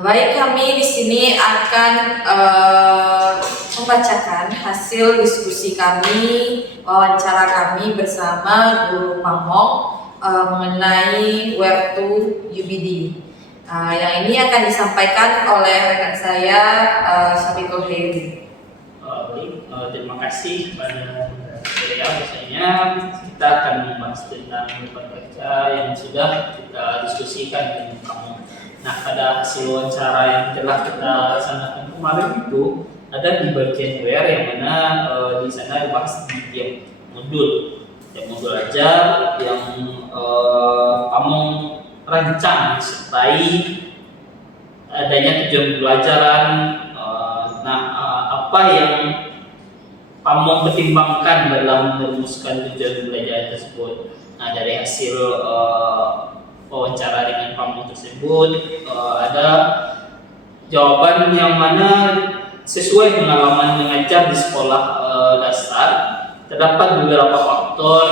Baik, kami di sini akan membacakan hasil diskusi kami, wawancara kami bersama Guru Pamong mengenai Where to UBD. Yang ini akan disampaikan oleh rekan saya, Syafiqul Heri. Terima kasih pada saya. Biasanya kita akan membahas tentang baca yang sudah kita diskusikan dengan kamu. Nah, pada hasil wawancara yang telah kita laksanakan kemarin itu ada di bagian where yang mana di sana dibahas di tiap modul ajar yang kamu rancang disertai adanya tujuan pembelajaran. Apa yang kamu pertimbangkan dalam merumuskan tujuan pembelajaran tersebut? Nah, dari hasil wawancara dengan kamu tersebut ada jawaban yang mana sesuai pengalaman mengajar di sekolah dasar. Terdapat beberapa faktor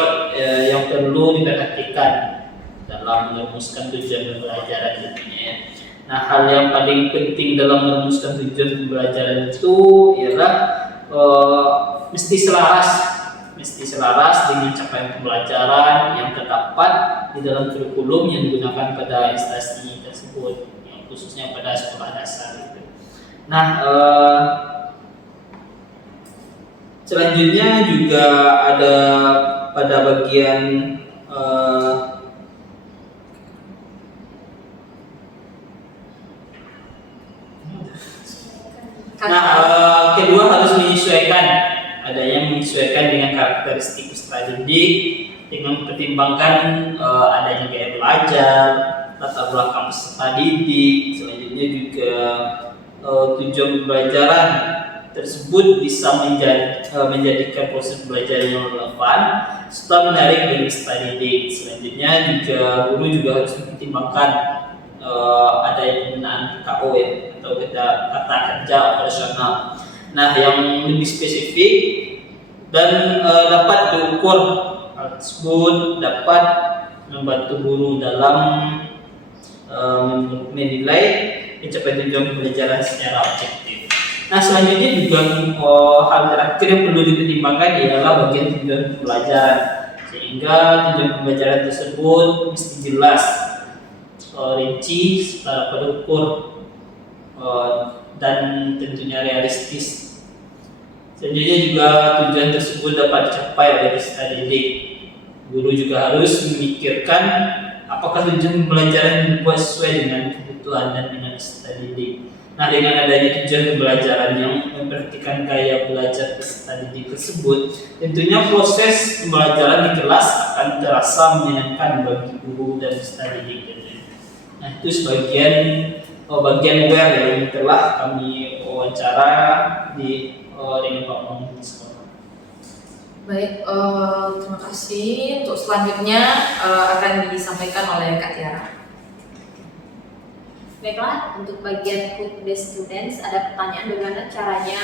yang perlu diperhatikan dalam merumuskan tujuan pembelajaran tentunya. Nah, hal yang paling penting dalam merumuskan tujuan pembelajaran itu ialah mesti selaras dengan capaian pembelajaran yang terdapat di dalam kurikulum yang digunakan pada instansi tersebut, yang khususnya pada sekolah dasar itu. Nah, selanjutnya juga ada pada bagian kedua harus menyesuaikan dengan karakteristik peserta didik dengan mempertimbangkan adanya gaya belajar, latar belakang peserta didik. Selanjutnya juga tujuan pembelajaran tersebut bisa menjadikan proses belajar yang relevan serta menarik bagi peserta didik. Selanjutnya juga guru juga harus mempertimbangkan adanya penggunaan KO atau kata kerja operasional. Nah, yang lebih spesifik dan dapat diukur hal tersebut dapat membantu guru dalam menilai pencapaian tujuan pembelajaran secara objektif. Nah, selanjutnya juga hal terakhir yang perlu dipertimbangkan ialah bagian tujuan pembelajaran, sehingga tujuan pembelajaran tersebut mesti jelas, rinci, secara terukur, dan tentunya realistis. Selanjutnya juga tujuan tersebut dapat dicapai oleh peserta didik. Guru juga harus memikirkan apakah tujuan pembelajaran dibuat sesuai dengan kebutuhan dan dengan peserta didik. Nah, dengan adanya tujuan pembelajaran yang memperhatikan gaya belajar peserta didik tersebut, tentunya proses pembelajaran di kelas akan terasa menyenangkan bagi guru dan peserta didik. Nah, itu sebagian bagian where yang telah kami wawancara dengan Pak Mong di sekolah. Baik, terima kasih. Untuk selanjutnya akan disampaikan oleh Kak Tiara. Baiklah, untuk bagian Put the Students ada pertanyaan bagaimana caranya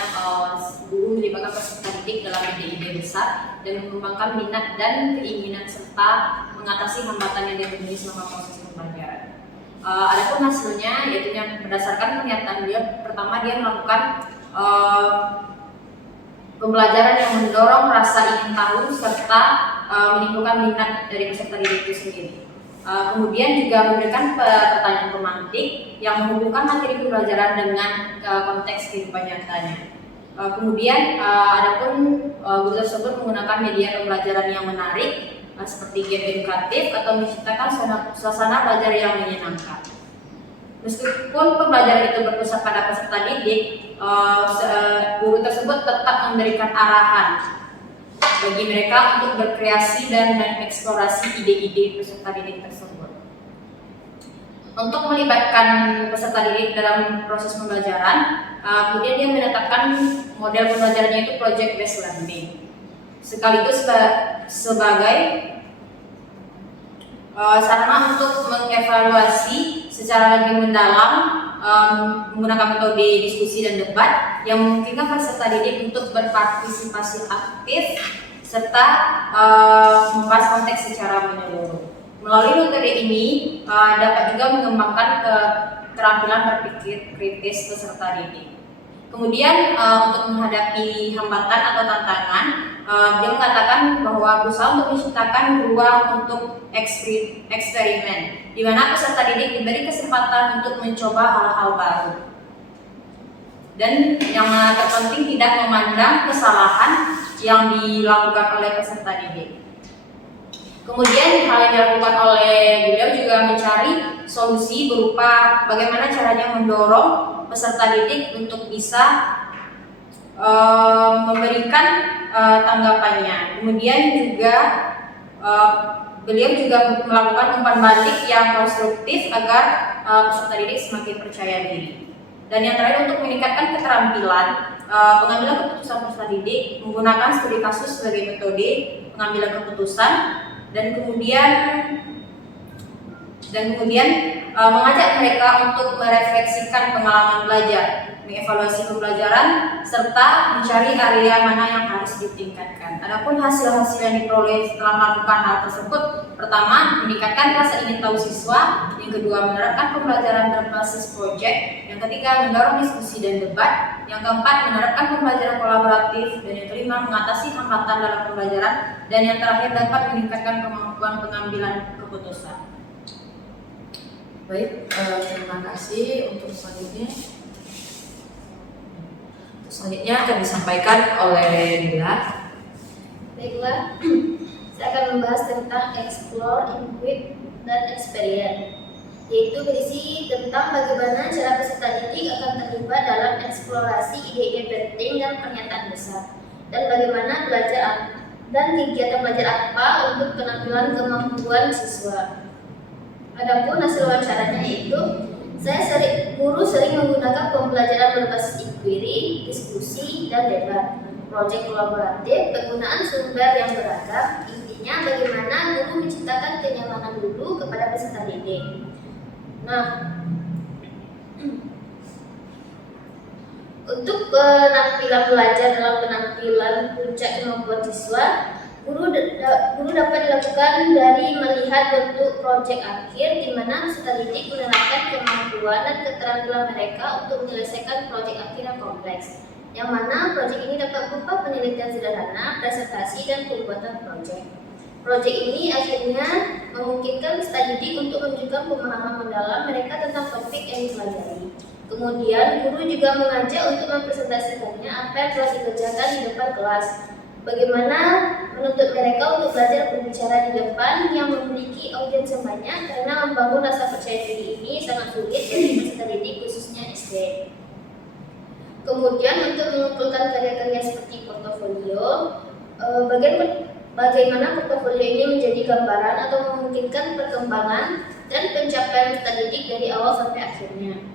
guru melibatkan peserta didik dalam ide-ide besar dan mengembangkan minat dan keinginan serta mengatasi hambatan yang ditemui selama proses pembelajaran. Adapun hasilnya yaitu yang berdasarkan pernyataan dia, pertama dia melakukan pembelajaran yang mendorong rasa ingin tahu serta menimbulkan minat dari peserta didik itu sendiri. Kemudian juga memberikan pertanyaan pemantik yang menghubungkan materi pembelajaran dengan konteks kehidupan nyatanya. Kemudian adapun guru tersebut menggunakan media pembelajaran yang menarik seperti game edukatif atau menciptakan suasana belajar yang menyenangkan. Meskipun pembelajaran itu berpusat pada peserta didik, guru tersebut tetap memberikan arahan bagi mereka untuk berkreasi dan mengeksplorasi ide-ide peserta didik tersebut. Untuk melibatkan peserta didik dalam proses pembelajaran, kemudian dia menetapkan model pembelajarannya itu project based learning, sekaligus sebagai sarana untuk mengevaluasi secara lebih mendalam menggunakan metode diskusi dan debat yang memungkinkan peserta didik untuk berpartisipasi aktif serta membahas konteks secara menyeluruh. Melalui metode ini dapat juga mengembangkan keterampilan berpikir kritis peserta didik. Kemudian untuk menghadapi hambatan atau tantangan, dia mengatakan bahwa berusaha untuk menciptakan ruang untuk eksperimen, di mana peserta didik diberi kesempatan untuk mencoba hal-hal baru. Dan yang terpenting tidak memandang kesalahan yang dilakukan oleh peserta didik. Kemudian hal yang dilakukan oleh beliau juga mencari solusi berupa bagaimana caranya mendorong peserta didik untuk bisa memberikan tanggapannya. Kemudian juga beliau juga melakukan umpan balik yang konstruktif agar peserta didik semakin percaya diri. Dan yang terakhir, untuk meningkatkan keterampilan pengambilan keputusan peserta didik menggunakan studi kasus sebagai metode pengambilan keputusan, dan kemudian mengajak mereka untuk merefleksikan pengalaman belajar, mengevaluasi pembelajaran, serta mencari area mana yang harus ditingkatkan. Adapun hasil-hasil yang diperoleh setelah melakukan hal tersebut, pertama, meningkatkan rasa ingin tahu siswa, yang kedua, menerapkan pembelajaran berbasis proyek, yang ketiga, mendorong diskusi dan debat, yang keempat, menerapkan pembelajaran kolaboratif, dan yang kelima, mengatasi hambatan dalam pembelajaran, dan yang terakhir, dapat meningkatkan kemampuan pengambilan keputusan. Baik, terima kasih. Untuk selanjutnya akan disampaikan oleh Lila. Baiklah, saya akan membahas tentang explore, equip, dan experience, yaitu berisi tentang bagaimana cara peserta didik akan terlibat dalam eksplorasi ide-ide penting dan pernyataan besar, dan bagaimana belajar dan kegiatan belajar apa untuk penampilan kemampuan siswa. Adapun hasil wawancaranya yaitu guru sering menggunakan pembelajaran berbasis inquiry, diskusi, dan debat, proyek kolaboratif, penggunaan sumber yang beragam. Intinya bagaimana guru menciptakan kenyamanan dulu kepada peserta didik. Nah, untuk penampilan belajar dalam penampilan puncak kemampuan siswa, Guru dapat dilakukan dari melihat bentuk proyek akhir, di mana peserta didik menerapkan kemampuan dan keterampilan mereka untuk menyelesaikan proyek akhir yang kompleks, yang mana proyek ini dapat berupa penelitian sederhana, presentasi, dan pembuatan proyek. Proyek ini akhirnya memungkinkan peserta didik untuk menunjukkan pemahaman mendalam mereka tentang topik yang dipelajari. Kemudian, guru juga mengajak untuk mempresentasikannya apa yang telah dikerjakan di depan kelas. Bagaimana menuntut mereka untuk belajar berbicara di depan yang memiliki audiens yang banyak, karena membangun rasa percaya diri ini sangat sulit bagi peserta didik khususnya SD. Kemudian untuk mengumpulkan karya-karya seperti portofolio, bagaimana portofolio ini menjadi gambaran atau memungkinkan perkembangan dan pencapaian peserta didik dari awal sampai akhirnya.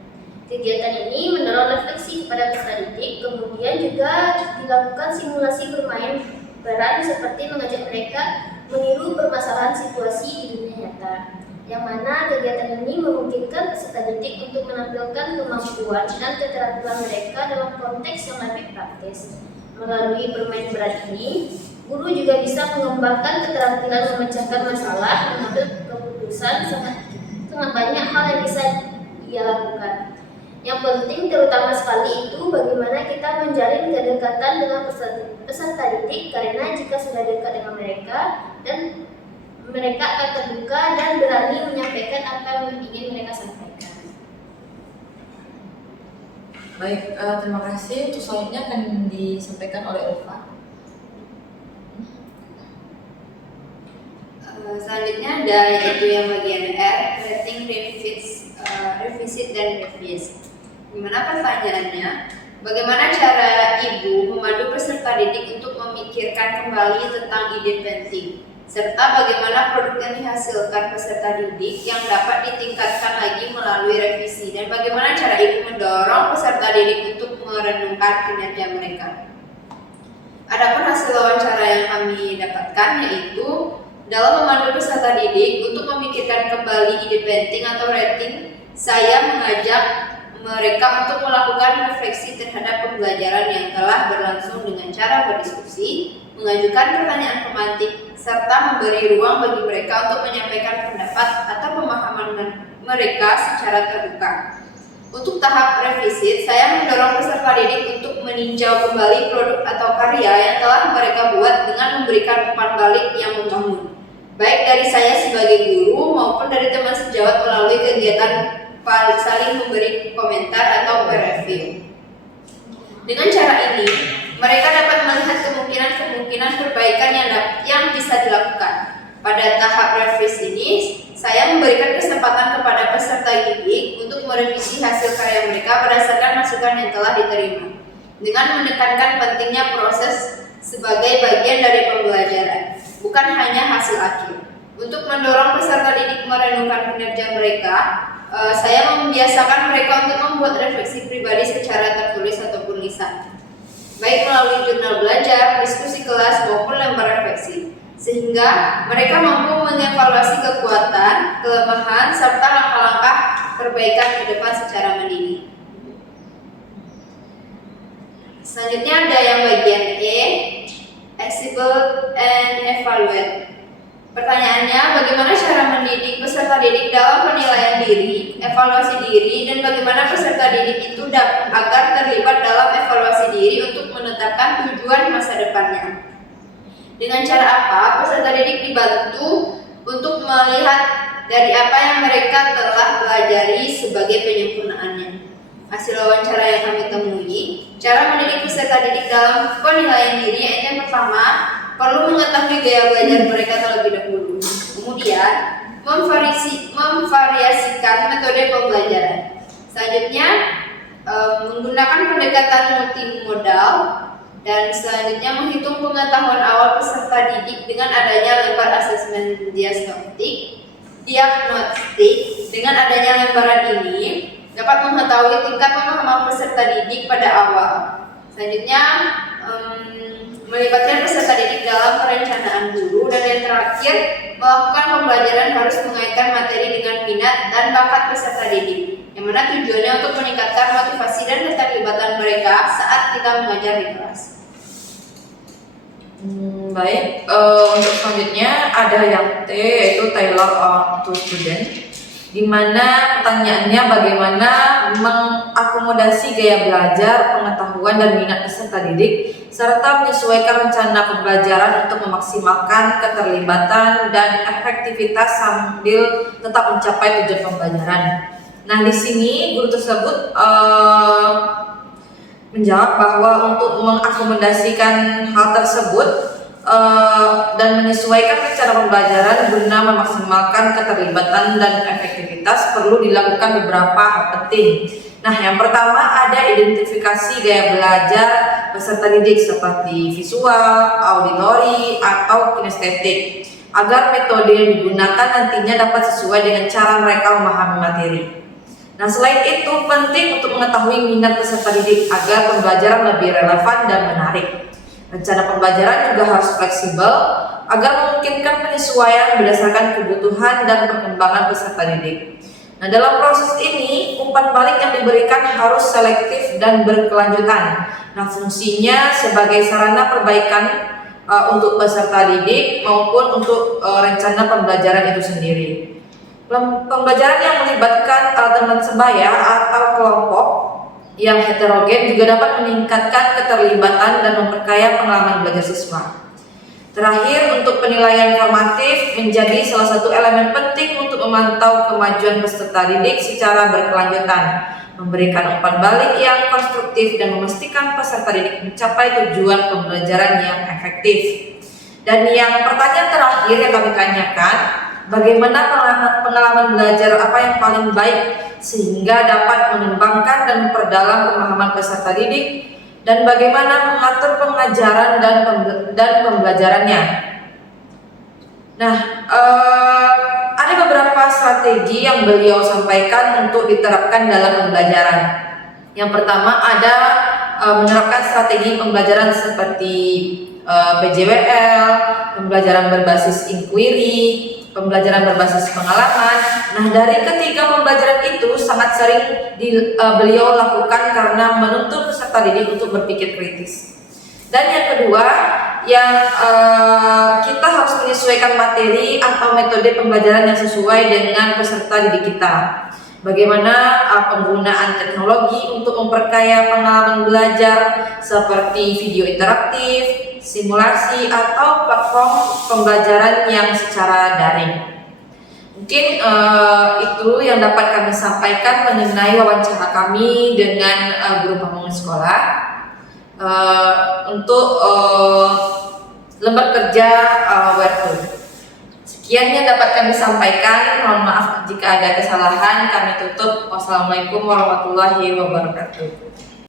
Kegiatan ini mendorong refleksi kepada peserta didik, kemudian juga dilakukan simulasi bermain peran seperti mengajak mereka meniru permasalahan situasi di dunia nyata, yang mana kegiatan ini memungkinkan peserta didik untuk menampilkan kemampuan dan keterampilan mereka dalam konteks yang lebih praktis. Melalui bermain peran ini, guru juga bisa mengembangkan keterampilan memecahkan masalah, mengambil keputusan. Sangat banyak hal yang bisa ia lakukan. Yang penting terutama sekali itu bagaimana kita menjalin kedekatan dengan peserta didik, karena jika sudah dekat dengan mereka, dan mereka akan terbuka dan berani menyampaikan apa yang ingin mereka sampaikan. Baik, terima kasih. Untuk selanjutnya akan disampaikan oleh Ulfa. Selanjutnya ada yaitu yang bagian R, rating, revisit, dan revise. Gimana pertanyaannya? Bagaimana cara ibu memandu peserta didik untuk memikirkan kembali tentang ide penting, serta bagaimana produk yang dihasilkan peserta didik yang dapat ditingkatkan lagi melalui revisi, dan bagaimana cara ibu mendorong peserta didik untuk merenungkan kinerja mereka. Adapun hasil wawancara yang kami dapatkan yaitu dalam memandu peserta didik untuk memikirkan kembali ide penting atau rating, saya mengajak mereka untuk melakukan refleksi terhadap pembelajaran yang telah berlangsung dengan cara berdiskusi, mengajukan pertanyaan pemantik, serta memberi ruang bagi mereka untuk menyampaikan pendapat atau pemahaman mereka secara terbuka. Untuk tahap revisit, saya mendorong peserta didik untuk meninjau kembali produk atau karya yang telah mereka buat dengan memberikan umpan balik yang membangun, baik dari saya sebagai guru maupun dari teman sejawat melalui kegiatan saling memberi komentar atau peer review. Dengan cara ini, mereka dapat melihat kemungkinan perbaikan yang bisa dilakukan. Pada tahap revisi ini, saya memberikan kesempatan kepada peserta didik untuk merevisi hasil karya mereka berdasarkan masukan yang telah diterima, dengan menekankan pentingnya proses sebagai bagian dari pembelajaran, bukan hanya hasil akhir. Untuk mendorong peserta didik merenungkan kinerja mereka, saya membiasakan mereka untuk membuat refleksi pribadi secara tertulis ataupun lisan, baik melalui jurnal belajar, diskusi kelas, maupun lembar refleksi, sehingga mereka mampu mengevaluasi kekuatan, kelemahan, serta langkah-langkah perbaikan ke depan secara mandiri. Selanjutnya ada yang bagian E, Exhibit and Evaluate. Pertanyaannya, bagaimana cara mendidik peserta didik dalam penilaian diri, evaluasi diri, dan bagaimana peserta didik itu agar terlibat dalam evaluasi diri untuk menetapkan tujuan masa depannya. Dengan cara apa peserta didik dibantu untuk melihat dari apa yang mereka telah pelajari sebagai penyempurnaannya. Hasil wawancara yang kami temui, cara mendidik peserta didik dalam penilaian diri yaitu yang pertama, perlu mengetahui gaya belajar mereka terlebih dahulu. Kemudian, memvariasikan metode pembelajaran. Selanjutnya, menggunakan pendekatan multimodal. Dan selanjutnya menghitung pengetahuan awal peserta didik dengan adanya lembar asesmen diagnostik. Dengan adanya lembaran ini dapat mengetahui tingkat pemahaman peserta didik pada awal. Selanjutnya melibatkan peserta didik dalam perencanaan guru, dan yang terakhir melakukan pembelajaran harus mengaitkan materi dengan minat dan bakat peserta didik, yang mana tujuannya untuk meningkatkan motivasi dan keterlibatan mereka saat kita mengajar di kelas. Baik, untuk selanjutnya ada yang T, yaitu tailor to student, di mana pertanyaannya bagaimana mengakomodasi gaya belajar, pengetahuan, dan minat peserta didik, serta menyesuaikan rencana pembelajaran untuk memaksimalkan keterlibatan dan efektivitas sambil tetap mencapai tujuan pembelajaran. Nah, di sini guru tersebut menjawab bahwa untuk mengakomodasikan hal tersebut dan menyesuaikan rencana pembelajaran guna memaksimalkan keterlibatan dan efektivitas perlu dilakukan beberapa hal penting. Nah, yang pertama ada identifikasi gaya belajar peserta didik seperti visual, auditori, atau kinestetik, agar metode yang digunakan nantinya dapat sesuai dengan cara mereka memahami materi. Nah, selain itu penting untuk mengetahui minat peserta didik agar pembelajaran lebih relevan dan menarik. Rencana pembelajaran juga harus fleksibel agar memungkinkan penyesuaian berdasarkan kebutuhan dan perkembangan peserta didik. Nah, dalam proses ini umpan balik yang diberikan harus selektif dan berkelanjutan. Nah, fungsinya sebagai sarana perbaikan untuk peserta didik maupun untuk rencana pembelajaran itu sendiri. Pembelajaran yang melibatkan teman sebaya atau kelompok yang heterogen juga dapat meningkatkan keterlibatan dan memperkaya pengalaman belajar siswa. Terakhir, untuk penilaian formatif menjadi salah satu elemen penting untuk memantau kemajuan peserta didik secara berkelanjutan, memberikan umpan balik yang konstruktif dan memastikan peserta didik mencapai tujuan pembelajaran yang efektif. Dan yang pertanyaan terakhir yang kami tanyakan, bagaimana pengalaman belajar apa yang paling baik sehingga dapat mengembangkan dan memperdalam pemahaman peserta didik, dan bagaimana mengatur pengajaran dan pembelajarannya. Nah, ada beberapa strategi yang beliau sampaikan untuk diterapkan dalam pembelajaran. Yang pertama ada menerapkan strategi pembelajaran seperti PJWL, pembelajaran berbasis inquiry, pembelajaran berbasis pengalaman. Nah, dari ketiga pembelajaran itu sangat sering beliau lakukan karena menuntut peserta didik untuk berpikir kritis. Dan yang kedua, yang kita harus menyesuaikan materi atau metode pembelajaran yang sesuai dengan peserta didik kita. Bagaimana penggunaan teknologi untuk memperkaya pengalaman belajar seperti video interaktif, simulasi, atau platform pembelajaran yang secara daring. Mungkin itu yang dapat kami sampaikan mengenai wawancara kami dengan guru pamong sekolah untuk lembar kerja Where2. Sekian yang dapat kami sampaikan. Mohon maaf jika ada kesalahan. Kami tutup. Wassalamualaikum warahmatullahi wabarakatuh.